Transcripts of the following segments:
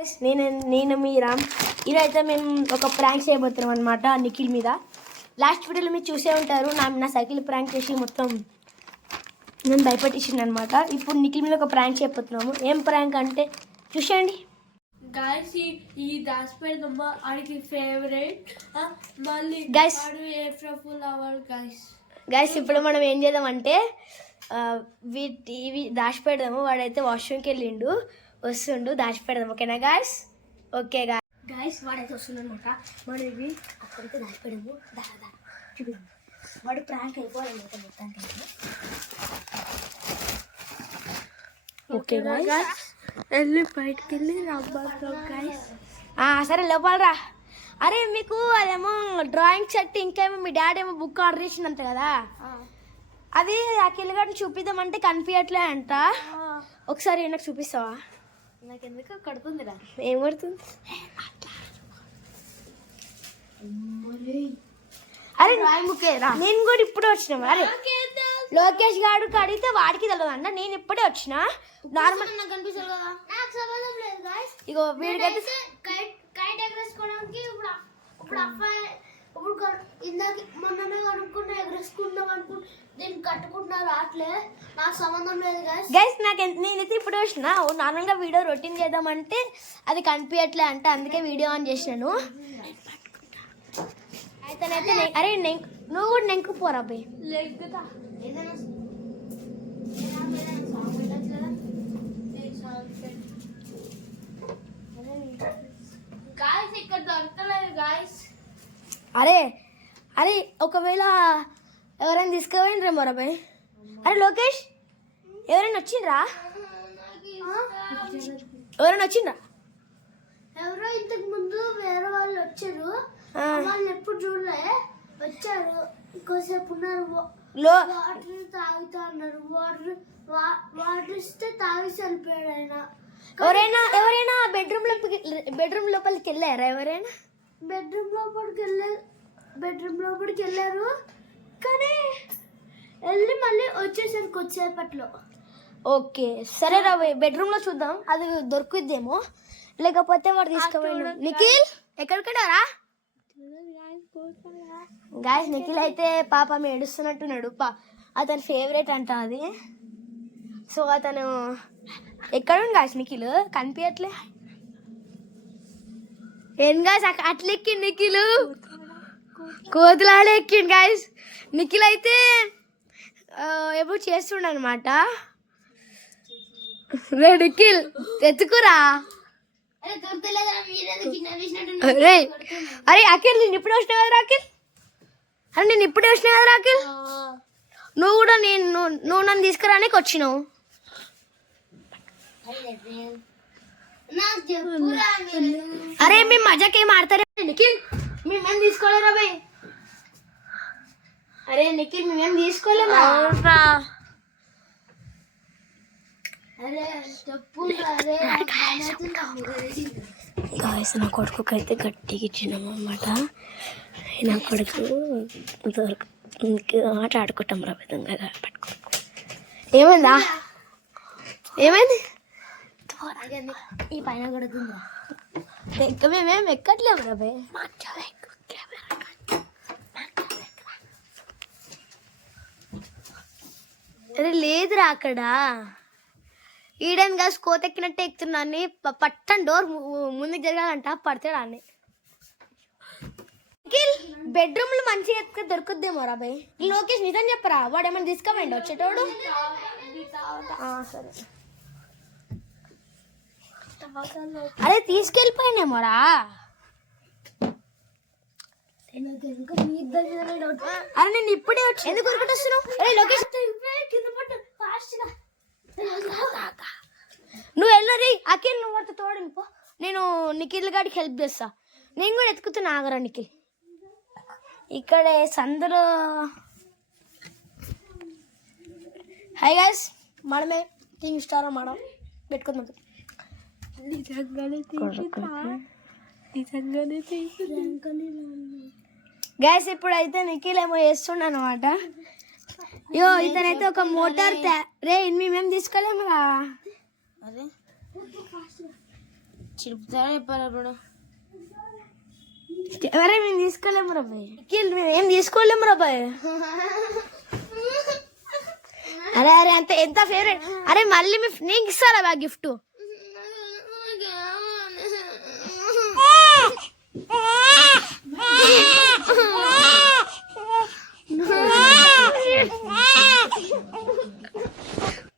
నేను మీ రామ్. ఈరోజైతే మేము ఒక ప్రాంక్ చేయబోతున్నాం అనమాట నిఖిల్ మీద. లాస్ట్ వీడియోలో మీరు చూసే ఉంటారు, నా సైకిల్ ప్రాంక్ చేసి మొత్తం నేను భయపెట్టించింది అనమాట. ఇప్పుడు నిఖిల్ మీద ఒక ప్రాంక్ చేయబోతున్నాము. ఏం ప్రాంక్ అంటే చూసేయండి గైస్. ఈ దాచిపెడమ్మ ఆడికి ఫేవరెట్. మళ్ళీ గైస్ గైస్ ఇప్పుడు మనం ఏం చేద్దామంటే ఇవి దాచిపెడదాము. వాడైతే వాష్రూమ్కి వెళ్ళిండు, వస్తుండు, దాచిపెడదాం. ఓకేనా గాయస్? ఓకే గాయస్, వాడైతే వస్తుంది అనమాట. మనం ఇవి అక్కడితే దాచిపెడదాము. చూపిద్దాం. వాడు ప్రాంక్ అయిపోవాలన్నమాట మొత్తానికి. ఓకే గాయస్, వెళ్ళి బయటకు వెళ్ళి గాయస్. సరే లోపలరా. అరే మీకు అదేమో డ్రాయింగ్ సెట్, ఇంకేమో మీ డాడీ ఏమో బుక్ ఆర్డర్ చేసిందంట కదా, అది అఖిల్ గారిని చూపిద్దామంటే కనిపించట్లే అంట. ఒకసారి నాకు చూపిస్తావా? నాకు ఎందుకు కడుతుందిరా. ఏం కడుతుంది? అరే నేను కూడా ఇప్పుడే వచ్చిన. అరే లోకేష్ గారు అడిగితే వాడికి తెలియదు అంట. నేను ఇప్పుడే వచ్చిన. నార్మల్ ఇగో వీడికైతే ఇందాక మొన్ననే కనుక్కున్నా, ఎగరేసుకుందాం అనుకుంటా, దీన్ని కట్టుకుంటున్నా రావట్లే, నాకు సంబంధం లేదు గైస్. నేనైతే ఇప్పుడు వచ్చిన. నార్మల్గా వీడియో రొటీన్ చేద్దామంటే అది కనిపించట్లే అంటే అందుకే వీడియో ఆన్ చేసినాను. అయితేనైతే అరే నువ్వు కూడా నెంకుపోరా పోయి. ఇక్కడ దొరకలేదు గాయస్. అరే అరే ఒకవేళ ఎవరైనా తీసుకుపోయినరే మొరబాయ్. అరే లోకేష్, ఎవరైనా వచ్చిండ్రా? ఎవరైనా వచ్చిండ్రా? ఎవరో ఇంతకు ముందు వేరే వాళ్ళు వచ్చారు, వాళ్ళు ఎప్పుడు చూడలే. వచ్చారు, ఇంకోసేపు ఉన్నారు, వాటర్ తాగుతా అన్నారు. వాటర్ ఇస్తే తాగి చనిపోయాడు ఆయన. ఎవరైనా బెడ్రూమ్ లోపలికి వెళ్ళారా? ఎవరైనా బెడ్రూమ్ లోపలికి వెళ్ళారు, కానీ వెళ్ళి మళ్ళీ వచ్చేసరికి కొద్దిసేపట్లో. ఓకే సరే రా, బెడ్రూమ్లో చూద్దాం, అది దొరుకుద్దేమో. లేకపోతే వాడు తీసుకుపోయాడు. నిఖిల్ ఎక్కడికడారా? గాయస్ నిఖిల్ అయితే పాపం ఏడుస్తున్నట్టున్నాడు. అతని ఫేవరెట్ అంట అది. సో అతను ఎక్కడ గాయస్ నిఖిల్ కనిపించట్లే. ఏం గాయస్ అట్లా ఎక్కిండు నిఖిల్, కోతులాడే ఎక్కిండు గాయస్. నిఖిల్ అయితే ఎప్పుడు చేస్తుండ అనమాట. రే నిఖిల్ తెచ్చుకురా. అరే అఖిల్ నేను ఇప్పుడే వచ్చినా కదరా అఖిల్. అరే నేను ఇప్పుడే వచ్చినా కదరా అఖిల్. నువ్వు కూడా నువ్వు నన్ను తీసుకురానికి వచ్చినావు. అరే మేము మజాకేం ఆడతారే నిఖిల్, మేమేం తీసుకోలేరా బాయ్. అరే నిఖిల్ మేమేం తీసుకోలేమా. గాయస్ నా కొడుకుకి అయితే గట్టిగా ఇచ్చినాము అన్నమాట. నా కొడుకు ఆట ఆడుకుంటాం రా విధంగా పట్టుకో. ఏమైందా? ఏమైంది? ఈ పైన కడుతుందా? మేమేం ఎక్కట్లేము రా బాయ్. అరే లేదురా అక్కడ ఈడన్ గా కోత ఎక్కినట్టే ఎక్కుతున్నాన్ని. పట్టని డోర్ ముందుకు జరగాలంట, పడతాడు అన్ని. బెడ్రూమ్ లో మంచిగా ఎత్తుక దొరుకుద్దేమో రా బాయ్. లోకేష్ నిజం చెప్పరా, వాడు ఏమైనా తీసుకోమండి వచ్చేటోడు. సరే అరే తీసుకెళ్ళిపోయినేమోరా. అరే నేను ఇప్పుడే వచ్చి ఎందుకు ఉరుకుంటూ వస్తున్నావు? అరే లోకేష్ నువ్వు వెళ్ళరి అఖిల్, నువ్వు వాడితో తోడు. నేను నిఖిల్ గాడికి హెల్ప్ చేస్తా. నేను కూడా ఎత్తుకుతున్నా, ఆగరా నిఖిల్. ఇక్కడే సందులో. హై గైస్, మనమే టీవీ స్టార్ మనం పెట్టుకుందాం. గైస్ ఇప్పుడైతే నిఖిల్ ఏమో చేస్తుండ అనమాట. ఇతనైతే ఒక మోటార్ రే మేమేం తీసుకోలేము రా. చిరుపుతారా చెప్పాలి అప్పుడు ఎవరే మేము తీసుకోలేము రాబాయ్ నిఖిల్ మేము ఏం తీసుకోలేము రాబాయ్ అరే అరే అంత ఎంత ఫేవరెట్ అరే మళ్ళీ నీకు ఇస్తారా బా గిఫ్ట్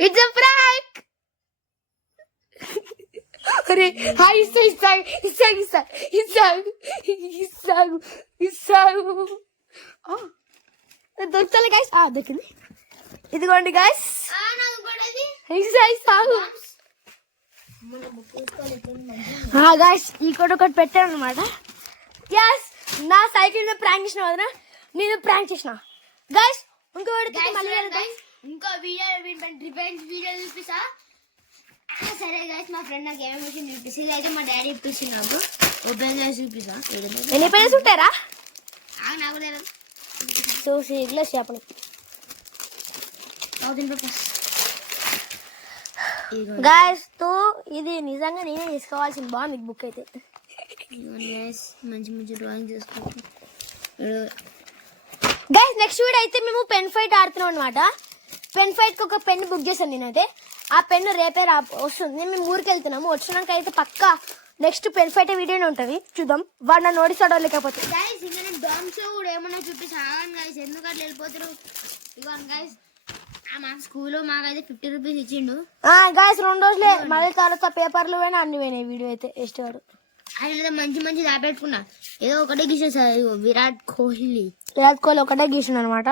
ఇట్స్ అ ప్రాంక్ అరే హాయ్ ఇస్తాగు దొరుకుతా గైస్ దొరికింది ఇదిగోండి గైస్ ఇస్తాగు గైస్ ఈ కూడా ఒకటి పెట్టాను అనమాట గ్యాస్ నా సైకిల్ మీద ప్రాంక్ చేసిన వదిన నేను ప్రాంక్ చేసిన గైస్ ఇంకో ఇంకో వీడియో రివెంజ్ వీడియో చూపిస్తా సరే గైస్ మా ఫ్రెండ్ నాకు ఏమేమి విషయం చూపిస్తుంది అయితే మా డాడీ ఇప్పించి నాకు ఓపెన్ చేసి చూపిస్తా ఎన్ని పేజెస్ ఉంటారా నాకు లేదు చూసి ఇట్లా చేపలు 1000 రూపీస్ గాయస్ తో ఇది నిజంగా నేనే తీసుకోవాల్సిన బాగుంది బుక్ అయితే మంచి మంచి డ్రాయింగ్ చేసుకోవచ్చు గైస్ నెక్స్ట్ వీడియో అయితే మేము పెన్ ఫైట్ ఆడుతున్నాం అనమాట పెన్ ఫైట్ కి ఒక పెన్ బుక్ చేశాను నేనైతే ఆ పెన్ రేపే వస్తుంది మేము ఊరికి వెళ్తున్నాము వచ్చినాక అయితే పక్కా నెక్స్ట్ పెన్ ఫైట్ వీడియోనే ఉంటుంది చూద్దాం వాడు నన్ను ఓడిస్తాడో లేకపోతే గైస్ ఇంకా నేను డామ్స్ కూడా ఏమన్నా చూపిస్తాను గైస్ ఎందుకు అట్లా వెళ్ళిపోతారు ఇవ్వండి గైస్ మా స్కూల్లో మాకైతే 50 రూపీస్ ఇచ్చిండు గైస్ 2 రోజులే మళ్ళీ తర్వాత పేపర్లు పోయినా అన్ని పోయినాయి వీడియో అయితే ఇష్టవాడు ఆయన మంచి మంచి దాపెట్టుకున్నా ఏదో ఒకటే గీసేసారు విరాట్ కోహ్లీ ఒకటే గీసిన అనమాట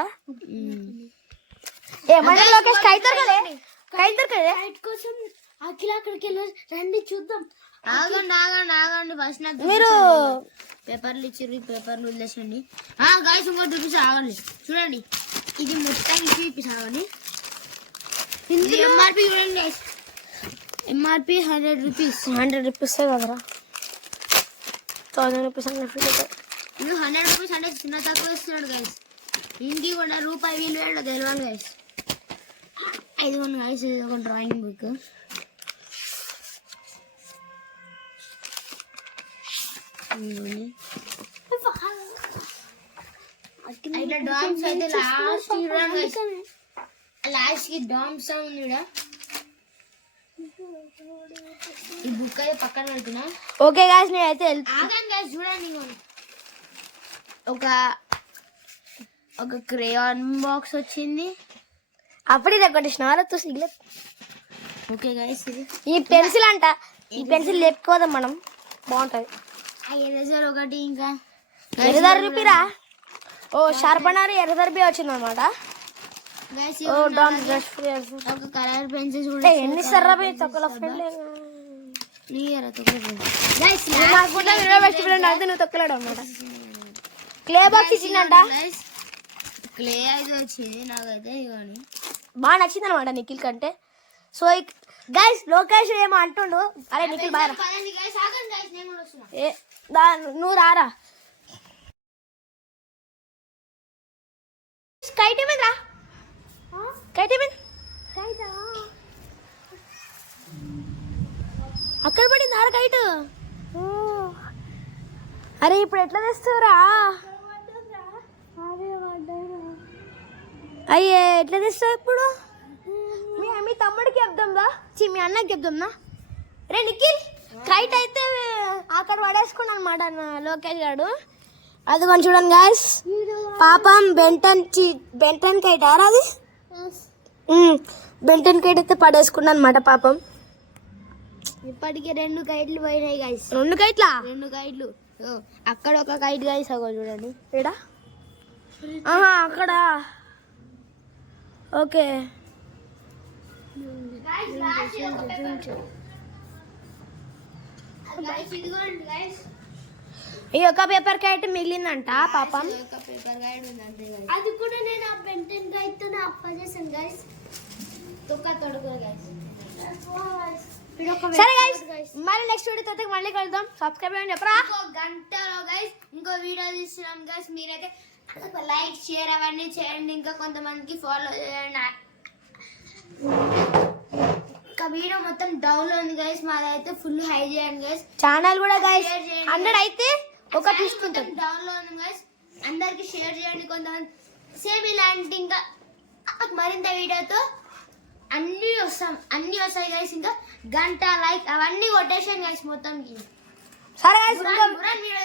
ఏమంటే లోకేష్ కైతర్ కదే కోసం అఖిల అక్కడికి వెళ్ళి రండి చూద్దాం ఆగండి ఫస్ట్ నాకు మీరు పేపర్లు ఇచ్చారు ఈ పేపర్లు వదిలేసండి గాయస్ ఇంకోటి చూపిస్తా ఆగండి చూడండి ఇది మొత్తం ఇచ్చి చూపిస్తా ఆగండి ఎంఆర్పి చూడండి ఎంఆర్పి 100 రూపీస్ 100 రూపీస్ కదరా 1000 రూపీస్ ఇది 100 రూపీస్ అంటే చిన్న తక్కువ ఇస్తున్నాడు గైస్ ఇంటికి కూడా రూపాయి వీలు తెలియాలి గైస్ ఇది కొన్ని గైస్ ఇది ఒక డ్రాయింగ్ బుక్ ఇట్లా డామ్స్ అయితే లాస్ట్ కి డామ్స్ ఉంది ఈ బుక్ అయితే పక్కన పెడుతున్నా ఓకే గాయ్స్ నేనైతే ఆగండి గాయ్స్ చూడండి ఒక క్రేయాన్ బాక్స్ వచ్చింది అప్పుడు ఇది ఒకటి స్నాలతో సిగ్లే ఓకే గాయ్స్ ఇది ఈ పెన్సిల్ అంట ఈ పెన్సిల్ లేపుకోదాం మనం బాగుంటది ఆ ఎరేజర్ ఒకటి ఇంకా ఎర్రదర్ రూపీరా ఓ షార్పనర్ ఎర్రదర్ బి వచ్చింది అనమాట గాయ్స్ ఓ డామ్ బ్రష్ ఒక కలర్ పెన్సిల్ కూడా ఎన్ని సర్రా పోయి తక్కువ ఫ్రెండ్ గాయ్స్ నాకు కూడా బెస్ట్ ఫ్రెండ్ అయితే నువ్వు తొక్కలేడు అనమాట క్లే బాక్స్ ఇచ్చిందంట క్లే అయితే వచ్చింది నాకైతే ఇవ్వండి బాగా నచ్చింది అనమాట నిఖిల్ కంటే సో గైస్ లోకేష్ ఏమో అంటుండు అరే నిఖిల్ బాగా నువ్వు రారా కైట్ ఏమైందా కైట్ ఏమైంది అక్కడ పడింది ఆర కైట్ అరే ఇప్పుడు ఎట్లా తెస్తావురా అయ్యే ఎట్లా తెస్తావు ఇప్పుడు మీ తమ్ముడికి చెప్దాందా మీ అన్నకి చెప్దాంనా రే నిఖిల్ కైట్ అయితే అక్కడ పడేసుకున్నాను అనమాట లోకేష్ గారు అది కొంచెం చూడండి గాయస్ పాపం బెంటన్ కైట్ ఆరా అది బెంటన్ కైట్ అయితే పడేసుకున్నాను అనమాట పాపం ఇప్పటికి 2 కైట్లు పోయినాయి గైస్ 2 కైట్లా 2 కైట్లు అక్కడ ఒక కైట్ గైస్ అగో చూడండి ఏడా అక్కడ ఓకే ఈ ఒక పేపర్ కైట్ మిగిలిందంట పాపం అది కూడా నేను ఆ బెంటన్ కైట్ తో అప్పచేసాను గైస్ తొక్క తొడుగు గైస్ సరే గైస్ మళ్ళీ నెక్స్ట్ వీడియోతో మళ్ళీ కలుద్దాం సబ్స్క్రైబ్ చేయండి చెప్పరా ఇంకో గంటలో గైస్ ఇంకో వీడియో తీస్తున్నాం గైస్ మీరైతే లైక్ షేర్ అవన్నీ చేయండి ఇంకా కొంతమందికి ఫాలో చేయండి ఇంకా వీడియో మొత్తం డౌన్ లో ఉంది గైస్, మాదైతే ఫుల్ హై చేయండి గైస్. ఛానల్ కూడా గైస్ Share చేయండి. 100 అయితే ఒక ట్విస్ట్ ఉంటుంది. డౌన్ లో ఉంది గైస్, అందరికి షేర్ చేయండి. కొంతమంది సేమ్ ఇలాంటి ఇంకా మరింత వీడియోతో అన్ని వస్తాయి గైస్. ఇంకా గంట లైక్ అవన్నీ కొట్టేసాను గైస్ మొత్తం. సరే గైస్ వీడియో